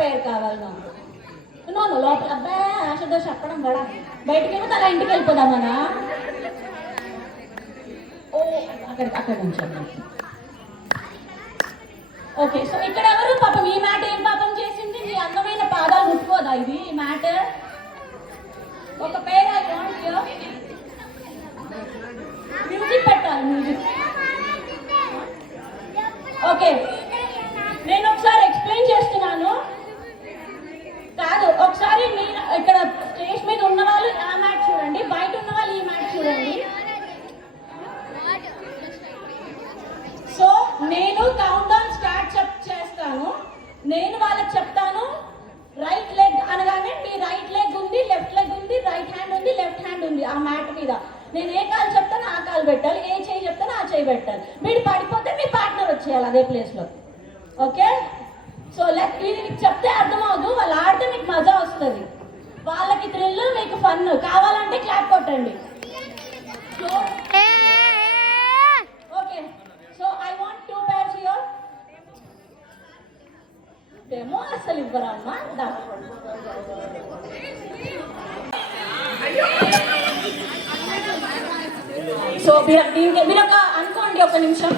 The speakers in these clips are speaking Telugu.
పేరు కావాలి నాకు. నో లోపల అబ్బా ఆశతో చెప్పడం కూడా బయటికి వెళ్ళి అలా ఇంటికి వెళ్ళిపోదామనా. ఓ అక్కడ ఉంచండి. ఓకే, సో ఇక్కడ ఎవరు పాపం ఈ మ్యాట్ ఏం పాపం చేసింది? మీ అందమైన పాదాలు ముట్టుకోదా ఇది ఈ మ్యాట్? ఒక పేరు మ్యూజిక్ పెట్టాలి, మ్యూజిక్. ఓకే, నేను ఒకసారి ఎక్స్ప్లెయిన్ చేస్తున్నాను. కాదు, ఒకసారి మీరు ఇక్కడ స్టేజ్ మీద ఉన్న వాళ్ళు ఆ మ్యాట్ చూడండి, బయట ఉన్న వాళ్ళు ఈ మ్యాట్ చూడండి. సో నేను కౌంట్ డౌన్ స్టార్ట్ చేస్తాను. నేను వాళ్ళకి చెప్తాను రైట్ లెగ్ అనగానే మీ రైట్ లెగ్ ఉంది, లెఫ్ట్ లెగ్ ఉంది, రైట్ హ్యాండ్ ఉంది, లెఫ్ట్ హ్యాండ్ ఉంది ఆ మ్యాట్ మీద. నేను ఏ కాలు చెప్తాను ఆ కాలు పెట్టాలి, ఏ చేయి చెప్తాను ఆ చేయి పెట్టాలి. మీరు పడిపోతే మీ పార్ట్నర్ వచ్చేయాలి అదే ప్లేస్లో. ఓకే, సో ఇది చెప్తే అర్థమవుదు, వాళ్ళు ఆడితే మీకు మజా వస్తుంది, వాళ్ళకి థ్రిల్, మీకు ఫన్. కావాలంటే క్లాప్ కొట్టండి. Okay, so I want 2 pairs here. Demo అసలు ఇవ్వరమ్మా. సో మీరు ఒక అనుకోండి, ఒక నిమిషం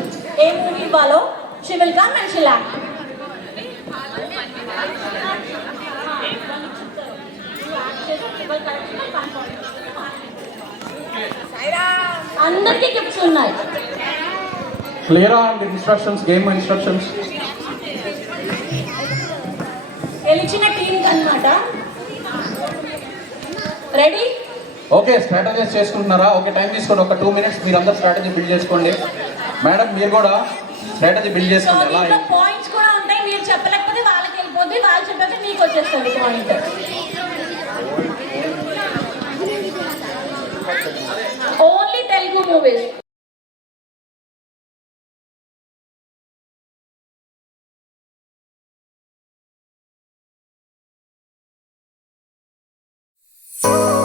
ఏ మూవీ ఇవ్వాలో. She will come and she lock. అందరికీ గిఫ్ట్స్ ఉన్నాయి. Clear and instructions, game instructions గెలిచిన టీం అన్నమాట. రెడీ? ఓకే, స్ట్రాటజైజ్ చేసుకుంటున్నారా? ఓకే, టైం తీసుకోండి, ఒక 2 minutes మీరు అందరు స్ట్రాటజీ బిల్డ్ చేసుకోండి. మేడం మీరు కూడా స్ట్రాటజీ బిల్డ్ చేసుకోండి. ఎలా పాయింట్స్ కూడా ఉంటాయి, మీరు చెప్పలేకపోతే వాళ్ళకి వెళ్ళిపోద్ది, వాళ్ళు చెప్పేది మీకు వచ్చేస్తుంది point. Only Telugu movies. Oh